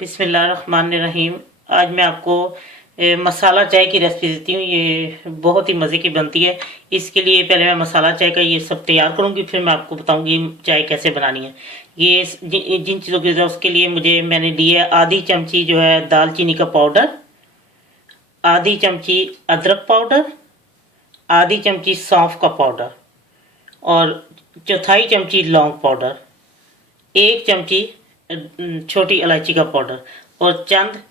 बिस्मिल्लाहिर्रहमानिर्रहीम। आज मैं आपको मसाला चाय की रेसिपी देती हूँ। ये बहुत ही मज़े की बनती है। इसके लिए पहले मैं मसाला चाय का ये सब तैयार करूँगी, फिर मैं आपको बताऊँगी चाय कैसे बनानी है। ये जिन चीज़ों की ज़रूरत, उसके लिए मैंने लिए आधी चमची जो है दालचीनी का पाउडर, आधी चमची अदरक पाउडर, आधी चमची सौंफ का पाउडर और चौथाई चमची लौंग पाउडर, एक चमची छोटी इलायची का पाउडर और चंद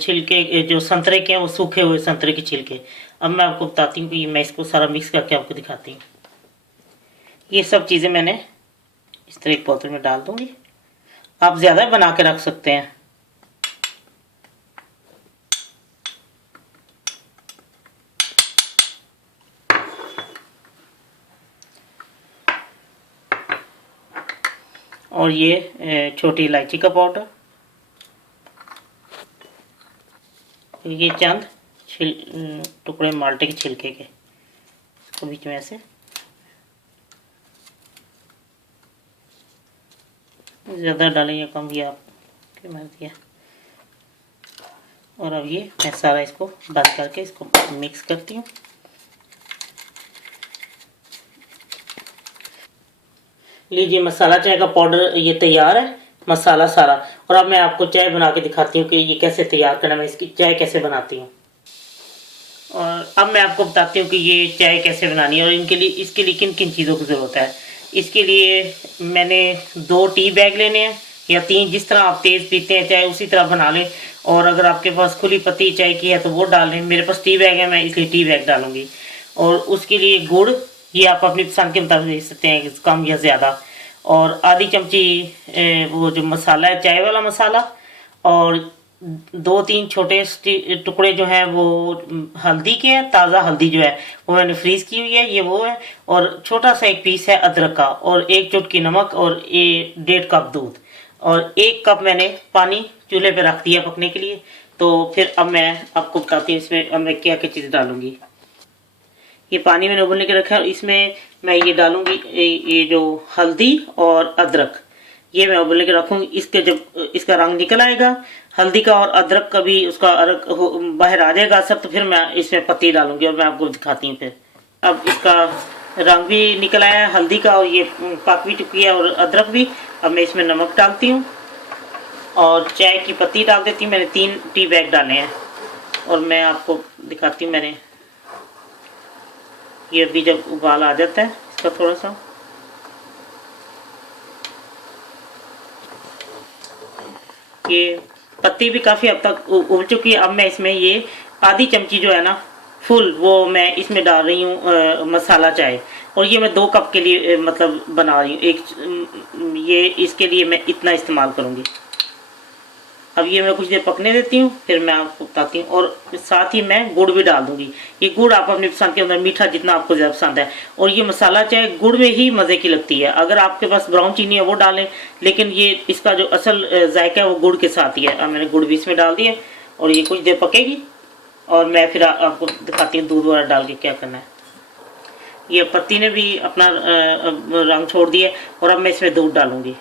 छिलके जो संतरे के हैं, वो सूखे हुए संतरे के छिलके। अब मैं आपको बताती हूँ कि मैं इसको सारा मिक्स करके आपको दिखाती हूँ। ये सब चीज़ें मैंने इस तरह एक बोतल में डाल दूंगी। आप ज़्यादा बना के रख सकते हैं। और ये छोटी इलायची का पाउडर, ये चंद टुकड़े माल्टे के छिलके के, इसको बीच में ऐसे ज़्यादा डालें या कम, ये आपकी मर्जी है। और अब ये मैं सारा इसको बंद करके इसको मिक्स करती हूँ। लीजिए, मसाला चाय का पाउडर ये तैयार है, मसाला सारा। और अब मैं आपको चाय बना के दिखाती हूँ कि ये कैसे तैयार करना, मैं इसकी चाय कैसे बनाती हूँ। और अब मैं आपको बताती हूँ कि ये चाय कैसे बनानी है और इसके लिए किन किन चीज़ों की ज़रूरत है। इसके लिए मैंने 2 टी बैग लेने हैं या 3, जिस तरह आप तेज़ पीते हैं चाय उसी तरह बना लें। और अगर आपके पास खुली पत्ती चाय की है तो वो डाल लें। मेरे पास टी बैग है, मैं इसलिए टी बैग डालूंगी। और उसके लिए गुड़, ये आप अपनी पसंद के मुताबिक दे सकते हैं, कम या ज़्यादा। और आधी चमची वो जो मसाला है चाय वाला मसाला, और 2-3 छोटे टुकड़े जो हैं वो हल्दी के हैं। ताज़ा हल्दी जो है वो मैंने फ्रीज की हुई है, ये वो है। और छोटा सा एक पीस है अदरक का, और 1 चुटकी नमक, और 1.5 कप दूध, और 1 कप मैंने पानी चूल्हे पे रख दिया पकने के लिए। तो फिर अब मैं आपको बताती हूँ इसमें अब मैं क्या क्या चीज़ डालूंगी। ये पानी मैंने उबलने के रखा है और इसमें मैं ये डालूंगी ये जो हल्दी और अदरक, ये मैं उबलने के रखूंगी। इसके जब इसका रंग निकल आएगा हल्दी का और अदरक का भी, उसका अदरक बाहर आ जाएगा सब, तो फिर मैं इसमें पत्ती डालूंगी और मैं आपको दिखाती हूँ। फिर अब इसका रंग भी निकल आया है हल्दी का, और ये पक भी चुकी है, और अदरक भी। अब मैं इसमें नमक डालती हूँ और चाय की पत्ती डाल देती हूँ। मैंने 3 टी बैग डाले हैं और मैं आपको दिखाती हूँ। मैंने ये अभी जब उबाल आ जाता है इसका थोड़ा सा, ये पत्ती भी काफ़ी हद तक उबल चुकी है। अब मैं इसमें ये आधी चमची जो है ना फुल, वो मैं इसमें डाल रही हूँ मसाला चाय। और ये मैं 2 कप के लिए मतलब बना रही हूँ। ये इसके लिए मैं इतना इस्तेमाल करूँगी। अब ये मैं कुछ देर पकने देती हूँ, फिर मैं आपको बताती हूँ। और साथ ही मैं गुड़ भी डाल दूंगी। ये गुड़ आप अपनी पसंद के अंदर, मीठा जितना आपको ज़्यादा पसंद है। और ये मसाला चाय गुड़ में ही मज़े की लगती है। अगर आपके पास ब्राउन चीनी है वो डालें, लेकिन ये इसका जो असल जायका है वो गुड़ के साथ ही है। अब मैंने गुड़ भी इसमें डाल दिया और ये कुछ देर पकेगी और मैं फिर आपको दिखाती हूँ दूध वगैरह डाल के क्या करना है। ये पत्ती ने भी अपना रंग छोड़ दिया और अब मैं इसमें दूध डालूंगी।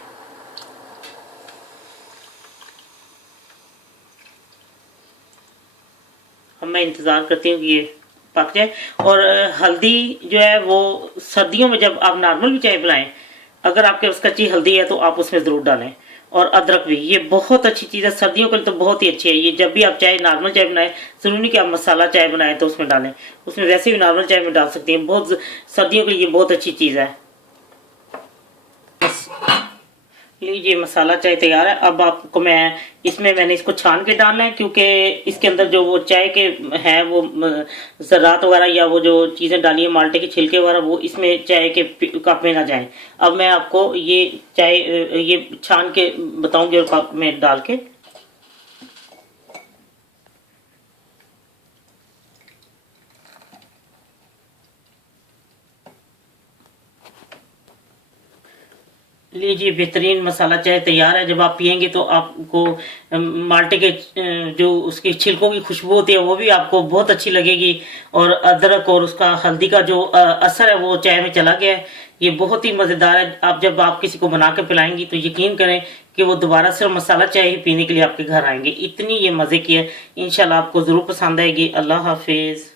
अब मैं इंतज़ार करती हूँ कि ये पक जाए। और हल्दी जो है वो सर्दियों में जब आप नॉर्मल भी चाय बनाएं, अगर आपके पास कच्ची हल्दी है तो आप उसमें ज़रूर डालें। और अदरक भी, ये बहुत अच्छी चीज़ है सर्दियों के लिए, तो बहुत ही अच्छी है ये। जब भी आप चाय नॉर्मल चाय बनाएं, ज़रूरी नहीं कि आप मसाला चाय बनाएं तो उसमें डालें, उसमें वैसे भी नॉर्मल चाय में डाल सकती हैं। बहुत सर्दियों के लिए ये बहुत अच्छी चीज़ है। लीजिए, मसाला चाय तैयार है। अब आपको मैंने इसको छान के डालना है, क्योंकि इसके अंदर जो वो चाय के हैं वो ज़रात वगैरह या वो जो चीज़ें डाली है माल्टे के छिलके वगैरह, वो इसमें चाय के कप में ना जाएं। अब मैं आपको ये चाय ये छान के बताऊंगी और कप में डाल के। लीजिए, बेहतरीन मसाला चाय तैयार है। जब आप पियेंगे तो आपको माल्टे के जो उसके छिलकों की खुशबू होती है वो भी आपको बहुत अच्छी लगेगी। और अदरक और उसका हल्दी का जो असर है वो चाय में चला गया है। ये बहुत ही मज़ेदार है। आप जब आप किसी को बना के पिलाएंगी तो यकीन करें कि वो दोबारा सिर्फ मसाला चाय ही पीने के लिए आपके घर आएंगे। इतनी ये मज़े की है। इंशाल्लाह आपको ज़रूर पसंद आएगी। अल्लाह हाफिज़।